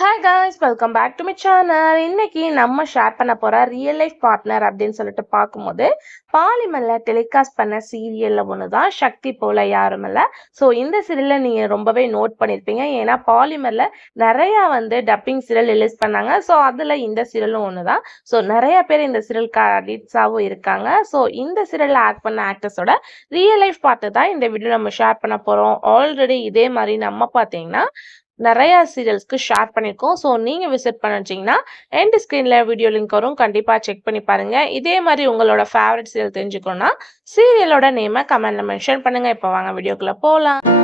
Hi guys, welcome back to my channel. இன்னைக்கு நம்ம share பண்ண போற ரியல் லைஃப் பார்ட்னர் அப்படின்னு சொல்லிட்டு பார்க்கும்போது பாலிமர்ல டெலிகாஸ்ட் பண்ண சீரியல்ல ஒண்ணுதான் சக்தி போல யாரும் இல்ல. ஸோ இந்த சீரியல்ல நீங்க ரொம்பவே நோட் பண்ணியிருப்பீங்க. ஏன்னா பாலிமர்ல நிறைய டப்பிங் சீரியல் ரிலீஸ் பண்ணாங்க. ஸோ அதுல இந்த சீரியலும் ஒண்ணுதான். ஸோ நிறைய பேர் இந்த சீரியலுக்கு அடிக்ட்ஸாகவும் இருக்காங்க. ஸோ இந்த சீரியல்ல ஆக்ட் பண்ண ஆக்டர்ஸோட ரியல் லைஃப் பார்ட்டு தான் இந்த வீடியோ நம்ம ஷேர் பண்ண போறோம். ஆல்ரெடி இதே மாதிரி நம்ம பார்த்தீங்கன்னா நிறைய சீரியல்ஸ்க்கு ஷேர் பண்ணியிருக்கோம். ஸோ நீங்கள் விசிட் பண்ணிச்சிங்கன்னா எண்ட் ஸ்க்ரீனில் வீடியோ லிங்க் வரும். கண்டிப்பாக செக் பண்ணி பாருங்கள். இதே மாதிரி உங்களோட ஃபேவரட் சீரியல் தெரிஞ்சுக்கணும்னா சீரியலோட நேமை கமெண்ட்டில் மென்ஷன் பண்ணுங்கள். இப்போ வாங்க வீடியோக்குள்ளே போகலாம்.